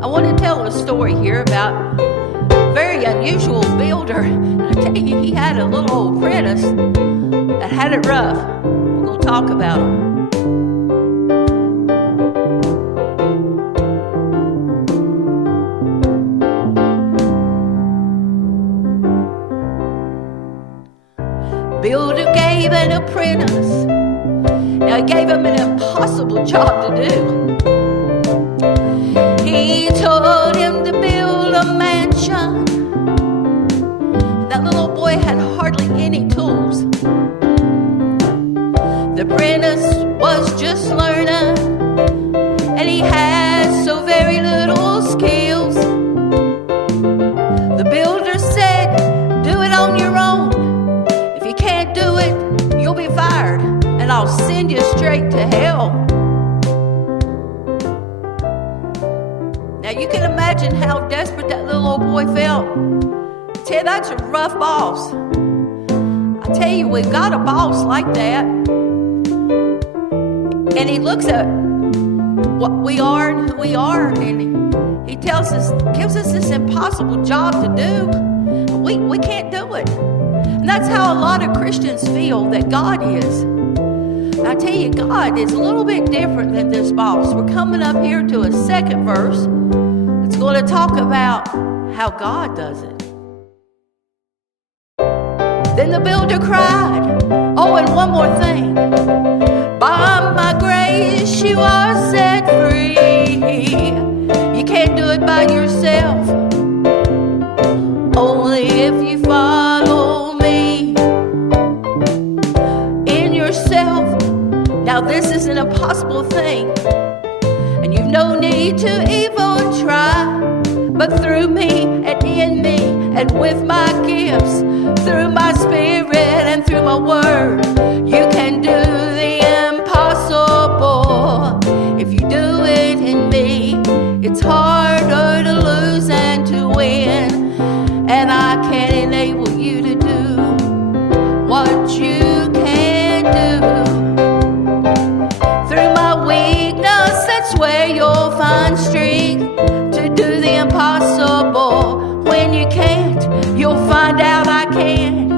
I want to tell a story here about a very unusual builder. I tell you, he had a little old apprentice that had it rough. We're going to talk about him. Builder gave an apprentice. Now he gave him an impossible job to do. He told him to build a mansion. That little boy had hardly any tools. The apprentice was just learning, and he had so very little skills. The builder said, "Do it on your own. If you can't do it, you'll be fired, and I'll send you straight to hell." Now you can imagine how desperate that little old boy felt. I tell you, that's a rough boss. I tell you, we've got a boss like that. And he looks at what we are and who we are, and he tells us, gives us this impossible job to do. We can't do it. And that's how a lot of Christians feel that God is. I tell you, God is a little bit different than this boss. We're coming up here to a second verse. It's going to talk about how God does it. Then the builder cried, "Oh, and one more thing. By my grace you are set free. You can't do it by yourself. Only if you follow me in yourself. Now this is an impossible thing, and you've no need to even try. But through me and in me and with my gifts, through my spirit and through my word, you can do the impossible. If you do it in me, it's harder to lose than to win. And I can enable you to do what you can do. Through my weakness, that's where you'll find strength to do the impossible. When you can't, you'll find out I can.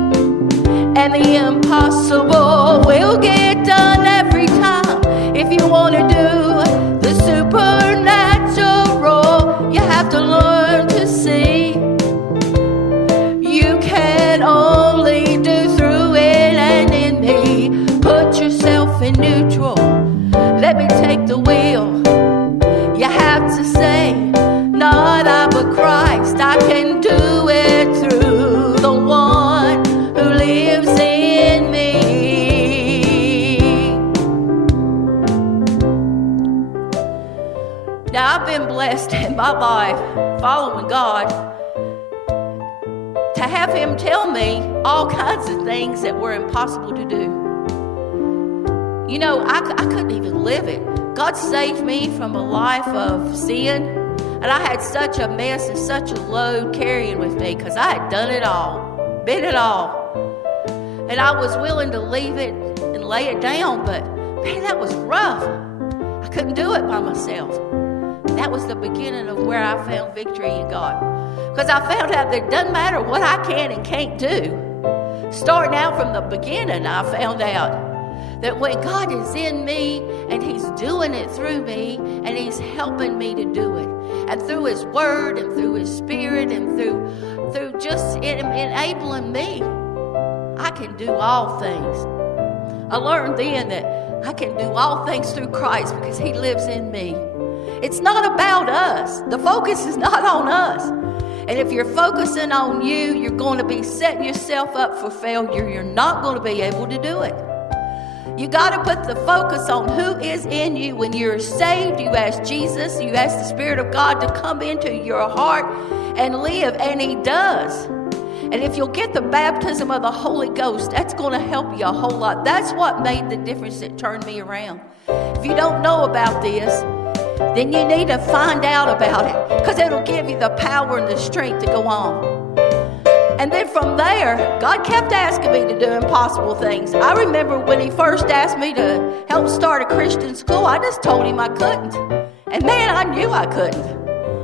And the impossible will get done every time. If you want to do the supernatural, you have to learn to see. You can only do through it and in me. Put yourself in neutral. Let me take the wheel. You have to say, not I but Christ. I can do it through the one who lives in me. Now I've been blessed in my life following God to have Him tell me all kinds of things that were impossible to do. You know, I couldn't even live it. God saved me from a life of sin, and I had such a mess and such a load carrying with me because I had done it all, been it all. And I was willing to leave it and lay it down, but man, that was rough. I couldn't do it by myself. And that was the beginning of where I found victory in God. Because I found out that it doesn't matter what I can and can't do. Starting out from the beginning, I found out that when God is in me and He's doing it through me and He's helping me to do it, and through His Word and through His Spirit and through just enabling me, I can do all things. I learned then that I can do all things through Christ because He lives in me. It's not about us. The focus is not on us. And if you're focusing on you, you're going to be setting yourself up for failure. You're not going to be able to do it. You got to put the focus on who is in you. When you're saved, you ask Jesus, you ask the Spirit of God to come into your heart and live, and He does. And if you'll get the baptism of the Holy Ghost, that's going to help you a whole lot. That's what made the difference that turned me around. If you don't know about this, then you need to find out about it, because it'll give you the power and the strength to go on. And then from there, God kept asking me to do impossible things. I remember when He first asked me to help start a Christian school, I just told Him I couldn't. And man, I knew I couldn't.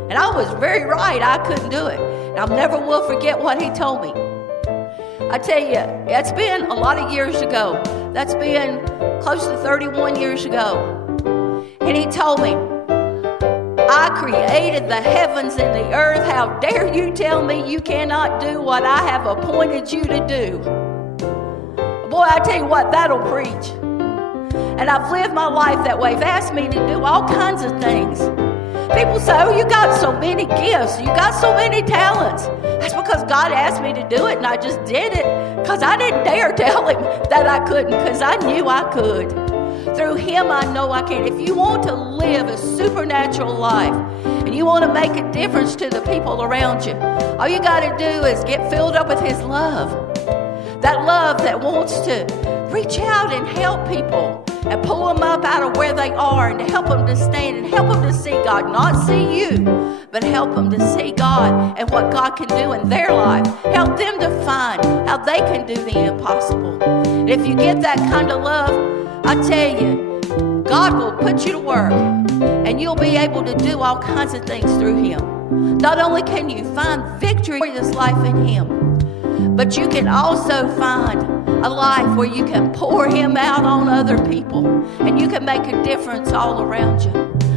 And I was very right. I couldn't do it. And I never will forget what he told me. I tell you, it's been a lot of years ago. That's been close to 31 years ago. And he told me, I created the heavens and the earth. How dare you tell me you cannot do what I have appointed you to do? Boy, I tell you what, that'll preach. And I've lived my life that way. They've asked me to do all kinds of things. People say, oh, you got so many gifts. You got so many talents. That's because God asked me to do it, and I just did it because I didn't dare tell him that I couldn't, because I knew I could. Through him, I know I can. If you want to live a supernatural life and you want to make a difference to the people around you, all you got to do is get filled up with his love. That love that wants to reach out and help people and pull them up out of where they are and to help them to stand and help them to see God, not see you, but help them to see God and what God can do in their life. Help them to find how they can do the impossible. And if you get that kind of love, I tell you, God will put you to work and you'll be able to do all kinds of things through him. Not only can you find victory in this life in him, but you can also find a life where you can pour him out on other people and you can make a difference all around you.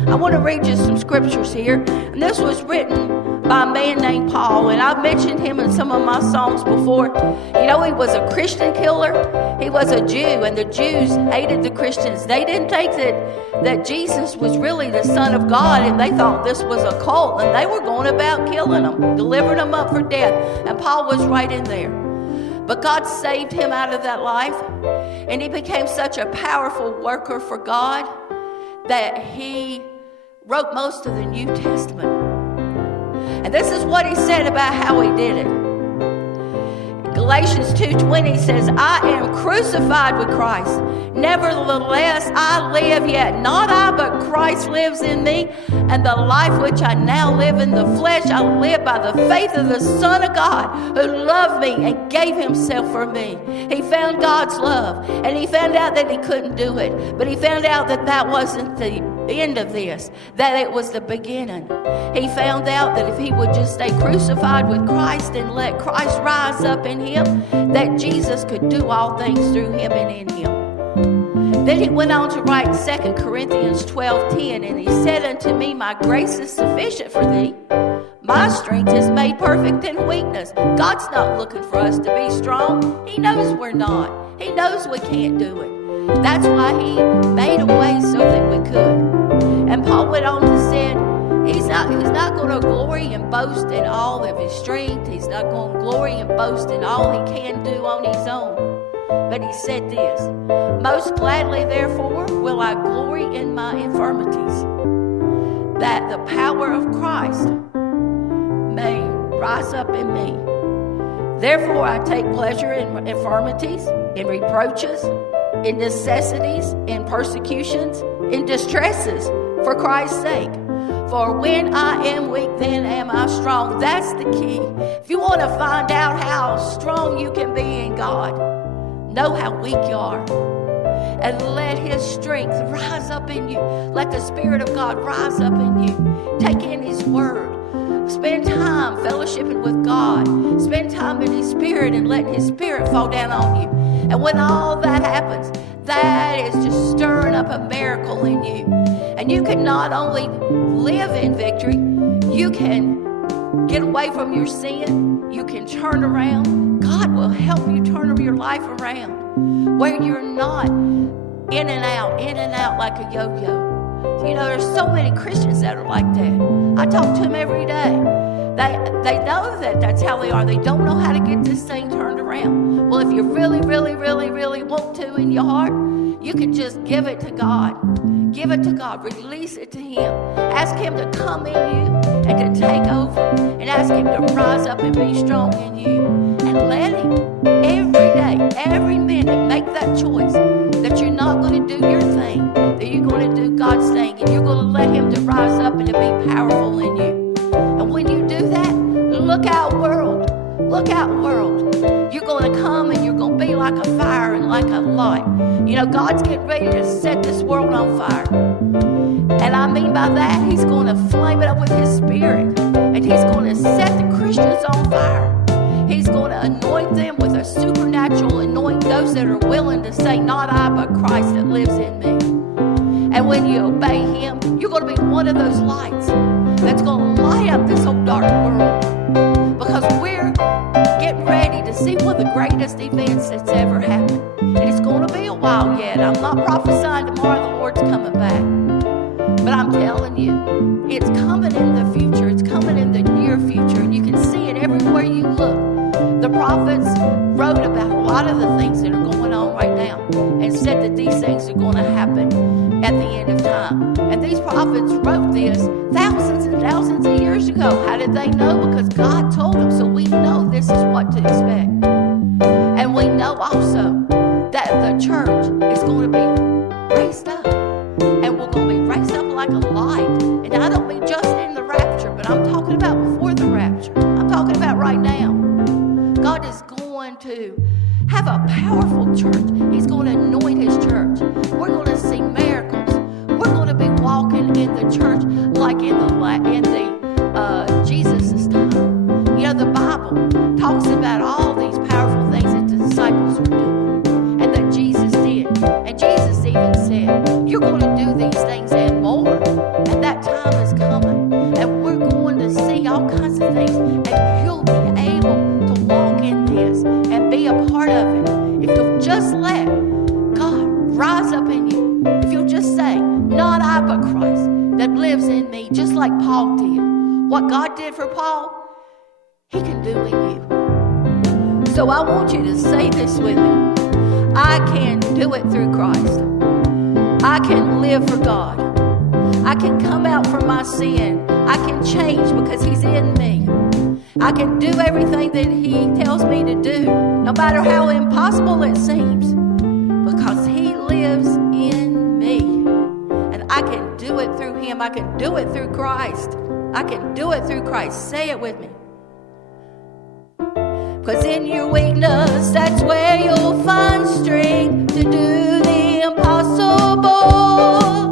I want to read you some scriptures here. And this was written by a man named Paul, and I've mentioned him in some of my songs before. You know, he was a Christian killer. He was a Jew, and the Jews hated the Christians. They didn't think that Jesus was really the Son of God, and they thought this was a cult, and they were going about killing them, delivering them up for death. And Paul was right in there. But God saved him out of that life, and he became such a powerful worker for God that he wrote most of the New Testament. And this is what he said about how he did it. Galatians 2:20 says, I am crucified with Christ. Nevertheless, I live, yet not I, but Christ lives in me. And the life which I now live in the flesh, I live by the faith of the Son of God, who loved me and gave himself for me. He found God's love, and he found out that he couldn't do it. But he found out that that wasn't the end of this, that it was the beginning. He found out that if he would just stay crucified with Christ and let Christ rise up in him, that Jesus could do all things through him and in him. Then he went on to write 2 Corinthians 12:10, and he said unto me, my grace is sufficient for thee. My strength is made perfect in weakness. God's not looking for us to be strong. He knows we're not. He knows we can't do it. That's why he made a way so that we could. And Paul went on to say, he's not going to glory and boast in all of his strength. He's not going to glory and boast in all he can do on his own. But he said this, most gladly, therefore, will I glory in my infirmities, that the power of Christ may rise up in me. Therefore, I take pleasure in infirmities, in reproaches, in necessities, in persecutions, in distresses, for Christ's sake. For when I am weak, then am I strong. That's the key. If you want to find out how strong you can be in God, know how weak you are. And let his strength rise up in you. Let the Spirit of God rise up in you. Take in his word. Spend time fellowshipping with God. Spend time in his Spirit and letting his Spirit fall down on you. And when all that happens, that is just stirring up a miracle in you. And you can not only live in victory, you can get away from your sin. You can turn around. God will help you turn your life around where you're not in and out like a yo-yo. You know, there's so many Christians that are like that. I talk to them every day. They know that that's how they are. They don't know how to get this thing turned around. Well, if you really, really, really, really want to in your heart, you can just give it to God. Give it to God. Release it to him. Ask him to come in you and to take over. And ask him to rise up and be strong in you. And let him every day, every minute, make that choice that you're not going to do your thing, that you're going to do God's thing, and you're going to let him to rise up and to be powerful in you. And when you do that, look out, world. Look out, world. You're going to come and you're going to be like a fire and like a light. You know, God's getting ready to set this world on fire. And I mean by that, he's going to flame it up with his spirit. And he's going to set the Christians on fire. He's going to anoint them with a supernatural anointing, those that are willing to say, not I, but Christ that lives in me. And when you obey him, you're going to be one of those lights that's going to light up this old dark world. Because we're getting ready to see one of the greatest events that's ever happened. And it's going to be a while yet. I'm not prophesying tomorrow the Lord's coming back. But I'm telling you, it's coming in the future. It's coming in the near future. And you can see it everywhere you look. The prophets wrote about a lot of the things that are going on right now and said that these things are going to happen at the end of time. And these prophets wrote this thousands and thousands of years ago. How did they know? Because God told them. So we know this is what to expect. And we know also that the church is going to be raised up. And we're going to be raised up like a light. And I don't mean just in the rapture, but I'm talking about before the rapture. I'm talking about right now. God is going to have a powerful church. He's going to anoint his church. We're going to see miracles. We're going to be walking in the church like in the Jesus' time. You know, the Bible talks about all these powerful things that the disciples were doing and that Jesus did. And Jesus even said, you're going to do these things and more. And that time is coming. And we're going to see all kinds of things. And you'll be able to walk in this and be a part of it. If you'll just let God rise up in you. If you'll just say, not I but Christ that lives in me, just like Paul did. What God did for Paul, he can do in you. So I want you to say this with me. I can do it through Christ. I can live for God. I can come out from my sin. I can change because he's in me. I can do everything that he tells me to do, no matter how impossible it seems, because he lives in me. And I can do it through him. I can do it through Christ. I can do it through Christ. Say it with me. Because in your weakness, that's where you'll find strength to do the impossible.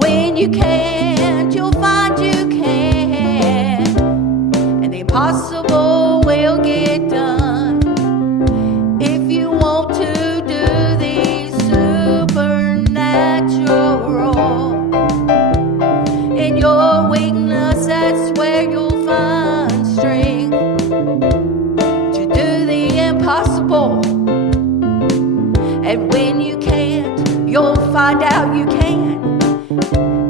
When you can't, you'll find you can. And the impossible will get done. If you want to do the supernatural. In your weakness, that's where you'll find strength to do the impossible. And when you can't, you'll find out you can.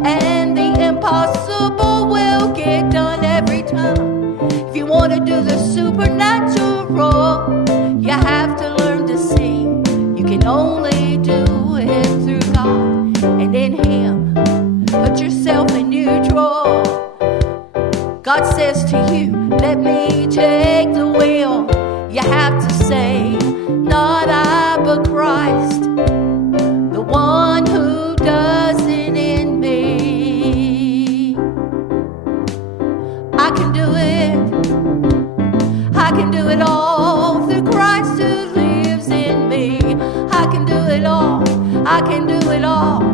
And the impossible will get done every time. If you want to do the supernatural, you have to learn to see. You can only do it through God and in him. Put yourself in neutral. God says to you, let me take the wheel. You have to say, not I but Christ, the one who does it in me. I can do it. I can do it all through Christ who lives in me. I can do it all. I can do it all.